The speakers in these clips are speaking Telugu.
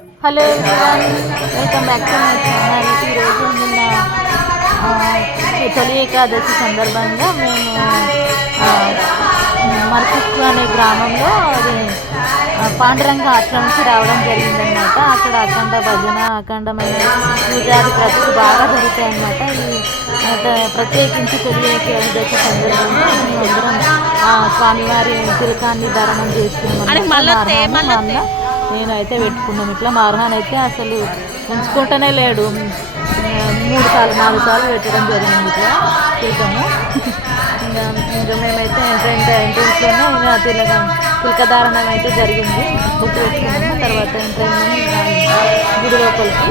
Hello everyone, welcome back to my channel. ఈరోజు తొలి ఏకాదశి సందర్భంగా మేము మర్కుక్కు అనే గ్రామంలో అది పాండురంగ ఆశ్రమంకి రావడం జరిగిందనమాట. అక్కడ అఖండ భజన, అఖండమైన పూజాది ప్రతికి బాగా జరుగుతాయి అన్నమాట. ఈ ప్రత్యేకించి తొలి ఏకాదశి సందర్భంగా మేము అందరం స్వామివారి తిలకాన్ని ధారణం చేసుకున్నాం. నేనైతే పెట్టుకున్నాం. ఇట్లా మార్హాన్ అయితే అసలు ఉంచుకుంటూనే లేడు. 3 సార్లు 4 సార్లు పెట్టడం జరిగింది ఇట్లా తిలకము. ఇంకా మేమైతే ఎంట్రెన్స్లోనే తిలకధారణం అయితే జరిగింది. బుక్ పెట్టుకున్నాము. తర్వాత గుడి లోపలికి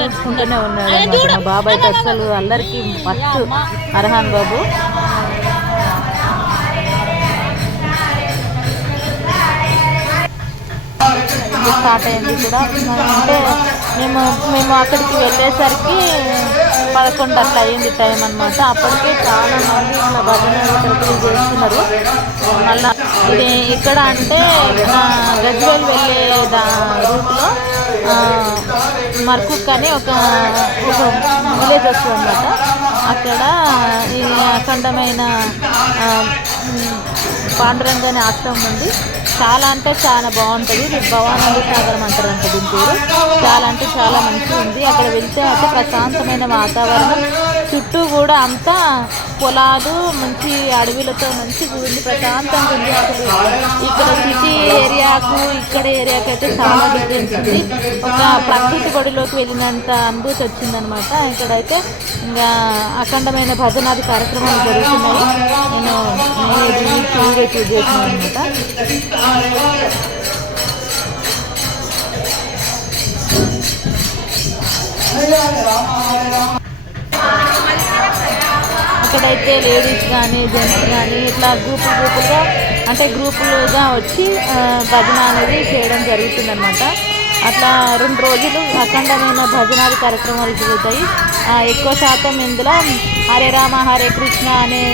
చూసుకుంటూనే ఉన్నాడు. మా బాబు అయితే అసలు అందరికీ ఫస్ట్ అర్హాన్ బాబు. స్టార్ట్ అయింది కూడా. అంటే మేము అక్కడికి వెళ్ళేసరికి 11 అట్లా అయ్యింది టైం అనమాట. అప్పటికే చాలా మంది మన భజన తరపులు చేస్తున్నారు. మళ్ళీ ఇది ఇక్కడ అంటే గజ్వేల్ వెళ్ళే రూట్లో మర్కుక్ అని ఒక విలేజ్ వస్తుంది అనమాట. అక్కడ ఈ అఖండమైన పాండురంగ అనే ఆశ్రమం ఉంది. చాలా అంటే చాలా బాగుంటుంది. ఇది భవానంద సాగరం అంటారంట దీని పేరు. చాలా అంటే చాలా మంచిగా ఉంది. అక్కడ వెళ్తే అయితే ప్రశాంతమైన వాతావరణం, చుట్టూ కూడా అంతా పొలాలు, మంచి అడవిలతో మంచిగా ఉంది, ప్రశాంతంగా ఉంది. అసలు ఇక్కడ సిటీ ఏరియాకు ఇక్కడ ఏరియాకి అయితే చాలా డిఫరెన్స్ ఉంది. ఒక ప్రకృతి బడిలోకి వెళ్ళినంత అనుభూతి వచ్చిందనమాట. ఇక్కడైతే ఇంకా అఖండమైన భజనాది కార్యక్రమాలు జరుగుతున్నాయి. నేను వీడియో షూట్ చేసినాను అనమాట. అక్కడైతే లేడీస్ కానీ జెంట్స్ కానీ ఇట్లా గ్రూపులుగా అంటే గ్రూపులుగా వచ్చి భజన అనేది చేయడం జరుగుతుందన్నమాట. అట్లా 2 రోజులు అఖండమైన భజనాది కార్యక్రమాలు జరుగుతాయి. ఎక్కువ శాతం ఇందులో హరే రామ హరే కృష్ణ అనే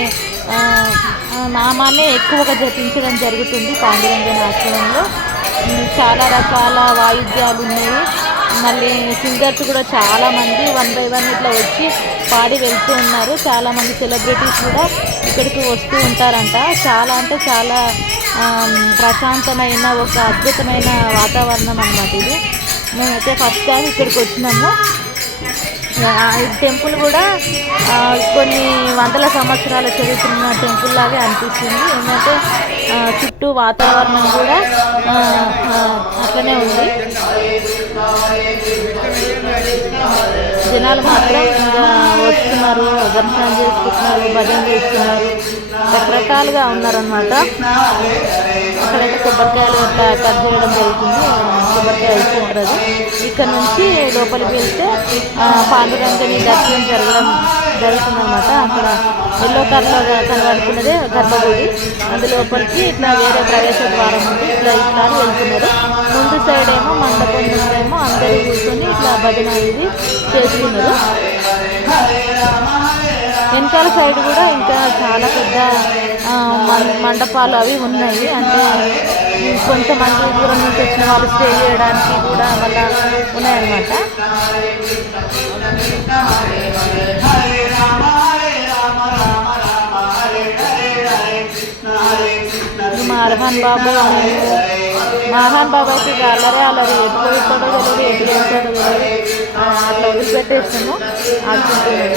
నామాన్ని ఎక్కువగా జపించడం జరుగుతుంది. పాండురంగ ఆశ్రమంలో చాలా రకాల వాయిద్యాలు ఉన్నాయి. మళ్ళీ సింగర్స్ కూడా చాలామంది 1 by 1 ఇట్లా వచ్చి పాడి వెళ్తూ ఉన్నారు. చాలామంది సెలబ్రిటీస్ కూడా ఇక్కడికి వస్తూ ఉంటారంట. చాలా అంటే చాలా ప్రశాంతమైన ఒక అద్భుతమైన వాతావరణం అన్నమాట ఇది. మేమైతే ఫస్ట్ టైం ఇక్కడికి వచ్చినాము. ఈ టెంపుల్ కూడా కొన్ని వందల సంవత్సరాల చరిత్ర ఉన్న టెంపుల్ లాగే అనిపిస్తుంది. ఏంటంటే చుట్టూ వాతావరణం కూడా అట్లనే ఉంది. జనాలు మాత్రం ఇంకా వస్తున్నారు, దర్శనం చేసుకుంటున్నారు, భజన చేస్తున్నారు, రకరకాలుగా ఉన్నారనమాట. అక్కడైతే కొబ్బరికాయలు ఇట్లా కట్ చేయడం జరుగుతుంది. కొబ్బరికాయ ఇస్తుంటారు. ఇక్కడ నుంచి లోపలికి వెళ్తే పాండురంగని దర్శనం జరుగుతుందన్నమాట. అక్కడ ఎల్లో కలర్లో కనబడుతున్నదే గర్భగుడి. అందులోపలికి ఇట్లా వేరే ప్రవేశ ద్వారం ఉంది. ఇట్లా వెళ్తున్నారు. ముందు సైడ్ ఏమో మండపం ముందేమో అందరూ కూర్చొని ఇట్లా భజన ఇది చేస్తున్నారు. వెనకాల సైడ్ కూడా ఇంకా చాలా పెద్ద మండపాలు అవి ఉన్నాయి. అంటే కొంతమంది దూరం నుంచి వచ్చిన వాళ్ళు స్టే చేయడానికి కూడా మళ్ళీ ఉన్నాయన్నమాట. మా అర్హాన్ బాబు అయితే అల్లరి ఎప్పుడు వెళ్తాడో తెలియదు, ఎప్పుడు వెళ్తాడో తెలియదు. అట్లా వదిలిపెట్టేస్తాము. ఆడుకుంటున్నాడు.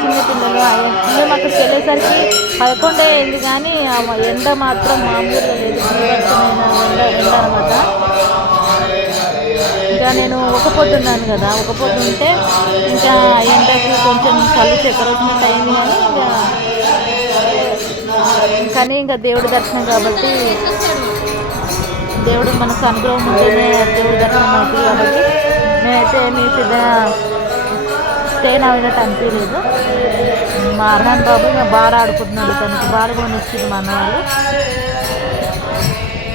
చిన్న పిల్లలు మేము అక్కడికి వెళ్ళేసరికి 11 అయింది. కానీ ఎండ మాత్రం మామూలుగా లేదు. తీవ్రమైన ఎండ అనమాట. ఇంకా నేను ఒక పొద్దు ఉన్నాను కదా, ఒక పొద్దు ఉంటే ఇంకా ఎండకు కొంచెం కళ్ళు చక్కెర వచ్చినట్టు అయింది. కానీ ఇంకా దేవుడి దర్శనం కాబట్టి, దేవుడు మనకు అనుగ్రహం ఉంటేనే దేవుడి దర్శనం అవుతుంది కాబట్టి మేమైతే నీట్గా స్టేన్ అయినట్టు అనిపించలేదు. మా అర్హాన్ బాబు బాగా ఆడుకుంటున్నాడు. తనకి బాగా కొని వచ్చింది మా అన్న వాళ్ళు.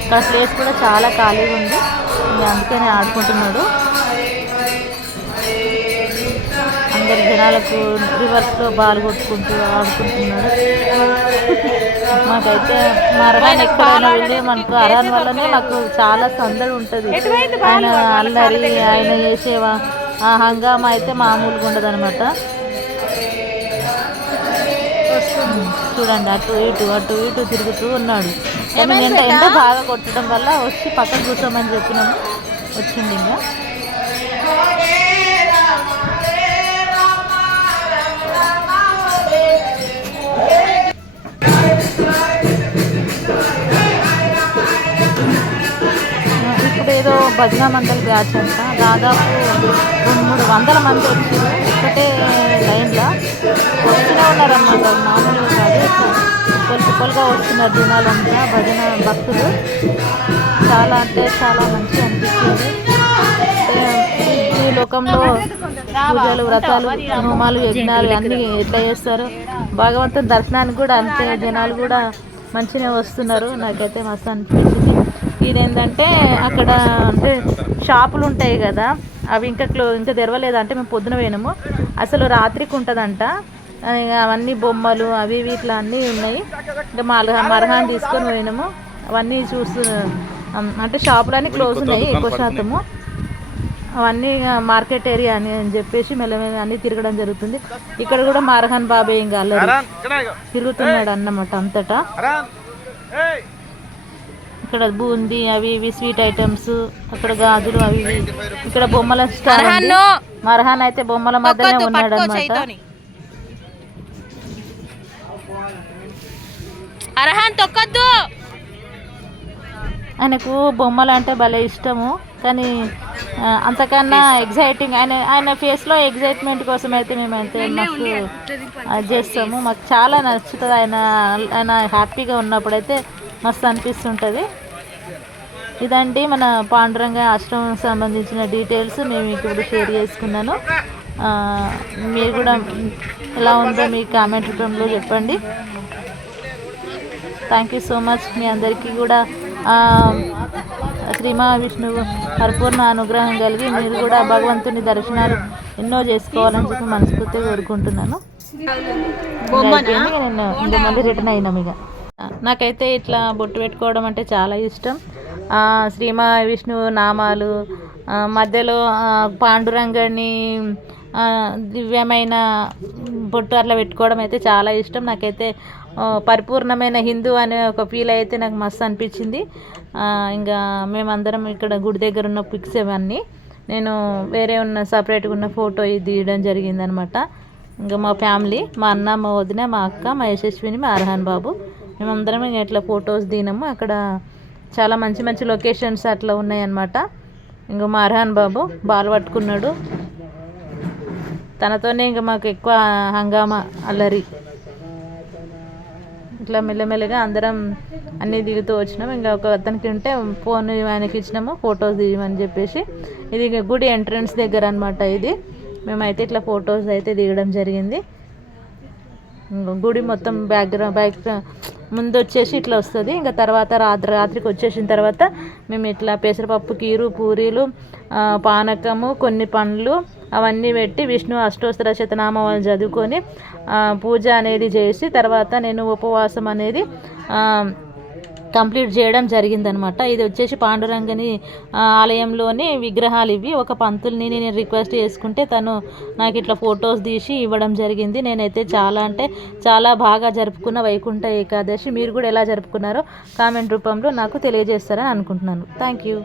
ఇక్కడ ప్లేస్ కూడా చాలా ఖాళీగా ఉంది. అందుకనే ఆడుకుంటున్నాడు. అందరు జనాలకు రివర్స్లో బాల్ కొట్టుకుంటూ ఆడుకుంటున్నాడు. మాకైతే మా అర్హాన్ ఎక్కడైనా వెళ్ళి మనకు అర్హాన్ వల్లనే మాకు చాలా సందడి ఉంటుంది. ఆయన అల్లరి, ఆయన చేసేవా ఆ హంగామా అయితే మామూలుగా ఉండదు అనమాట. చూడండి అటు ఇటు తిరుగుతూ ఉన్నాడు. ఎండ బాగా కొట్టడం వల్ల వచ్చి పక్కన కూర్చోమని చెప్పినాము, వచ్చింది. ఇంకా ఇప్పుడు ఏదో భజన మండలి బ్యాచ్ అంట, దాదాపు 200-300 మంది వచ్చారు ఒకటే లైన్లో వస్తూనే ఉన్నారన్నమాట. మామూలుగా కాదు, కుప్పలుగా వస్తున్నారు జనాలంతా, భజన భక్తులు. చాలా అంటే చాలా మంచిగా అనిపిస్తుంది. ఈ లోకంలో పూజలు, వ్రతాలు, హోమాలు, యజ్ఞాలు అన్నీ ఎట్లా చేస్తారు, భగవంతుని దర్శనానికి కూడా అంతే జనాలు కూడా మంచిగా వస్తున్నారు. నాకైతే మస్తు అనిపించింది. ఇదేంటంటే అక్కడ అంటే షాపులు ఉంటాయి కదా, అవి ఇంకా తెరవలేదు. అంటే మేము పొద్దున పోయినాము, అసలు రాత్రికి ఉంటుందంట. అవన్నీ బొమ్మలు అవి ఇట్లా అన్నీ ఉన్నాయి. ఇంకా మరహాన్ తీసుకొని పోయినాము, అవన్నీ అంటే షాపులన్నీ క్లోజ్ ఉన్నాయి ఎక్కువ శాతము. అవన్నీ మార్కెట్ ఏరియా అని చెప్పేసి మెల్లమెల్ల అన్నీ తిరగడం జరుగుతుంది. ఇక్కడ కూడా మరహాన్ బాబాయ్ ఇంకా తిరుగుతున్నాడు అన్నమాట అంతటా. ఇక్కడ బూందీ అవి ఇవి స్వీట్ ఐటమ్స్, అక్కడ గాజులు అవి ఇవి. ఇక్కడ బొమ్మల స్టార్, మరహాన్ అయితే బొమ్మల మధ్యనే ఉన్నాడు అనమాట. ఆయనకు బొమ్మలు అంటే భలే ఇష్టము, కానీ అంతకన్నా ఎగ్జైటింగ్ ఆయన ఫేస్లో ఎగ్జైట్మెంట్ కోసం అయితే మేమైతే మస్తు చేస్తాము. మాకు చాలా నచ్చుతుంది. ఆయన హ్యాపీగా ఉన్నప్పుడైతే మస్తు అనిపిస్తుంటుంది. ఇదండి మన పాండురంగ ఆశ్రమం సంబంధించిన డీటెయిల్స్ మేము ఇప్పుడు షేర్ చేసుకున్నాను. మీరు కూడా ఎలా ఉందో మీ కామెంట్ రూపంలో చెప్పండి. Thank you so much. మీ అందరికీ కూడా శ్రీ మహావిష్ణువు పరిపూర్ణ అనుగ్రహం కలిగి మీరు కూడా భగవంతుని దర్శనాలు ఎన్నో చేసుకోవాలని చెప్పి మనస్ఫూర్తిగా కోరుకుంటున్నాను. నేను మళ్ళీ రిటర్న్ అయినాం. ఇక నాకైతే ఇట్లా బొట్టు పెట్టుకోవడం అంటే చాలా ఇష్టం. శ్రీ మహావిష్ణువు నామాలు మధ్యలో పాండురంగని దివ్యమైన బొట్టు అట్లా పెట్టుకోవడం అయితే చాలా ఇష్టం. నాకైతే పరిపూర్ణమైన హిందూ అనే ఒక ఫీల్ అయితే నాకు మస్తు అనిపించింది. ఇంకా మేమందరం ఇక్కడ గుడి దగ్గర ఉన్న పిక్స్ ఇవన్నీ నేను వేరే ఉన్న సపరేట్గా ఉన్న ఫోటో తీయడం జరిగిందనమాట. ఇంకా మా ఫ్యామిలీ, మా అన్న, మా వదిన, మా అక్క, మా యశస్విని, మా అర్హాన్ బాబు, మేమందరం ఇంకా ఇట్లా ఫొటోస్ దిగినాము. అక్కడ చాలా మంచి మంచి లొకేషన్స్ అట్లా ఉన్నాయన్నమాట. ఇంకా మా అర్హాన్ బాబు బాల్ పట్టుకున్నాడు, తనతోనే ఇంకా మాకు ఎక్కువ హంగామా అల్లరి. ఇట్లా మెల్లమెల్లగా అందరం అన్నీ దిగుతూ వచ్చినాము. ఇంకా ఒక అతనికి ఉంటే ఫోన్ ఆయనకి ఇచ్చినాము ఫొటోస్ దిగమని చెప్పేసి. ఇది గుడి ఎంట్రన్స్ దగ్గర అనమాట. ఇది మేమైతే ఇట్లా ఫొటోస్ అయితే దిగడం జరిగింది. గుడి మొత్తం బ్యాక్ ముందు వచ్చేసి ఇట్లా వస్తుంది. ఇంకా తర్వాత రాత్రికి వచ్చేసిన తర్వాత మేము ఇట్లా పెసరపప్పు కీరు, పూరీలు, పానకము, కొన్ని పండ్లు అవన్నీ పెట్టి విష్ణు అష్టోత్తర శతనామాలు చదువుకొని పూజ అనేది చేసి తర్వాత నేను ఉపవాసం అనేది కంప్లీట్ చేయడం జరిగిందనమాట. ఇది వచ్చేసి పాండురంగని ఆలయంలోని విగ్రహాలు ఇవి. ఒక పంతుల్ని నేను రిక్వెస్ట్ చేసుకుంటే తను నాకు ఇట్లా ఫొటోస్ తీసి ఇవ్వడం జరిగింది. నేనైతే చాలా అంటే చాలా బాగా జరుపుకున్న వైకుంఠ ఏకాదశి. మీరు కూడా ఎలా జరుపుకున్నారో కామెంట్ రూపంలో నాకు తెలియజేస్తారని అనుకుంటున్నాను. Thank you.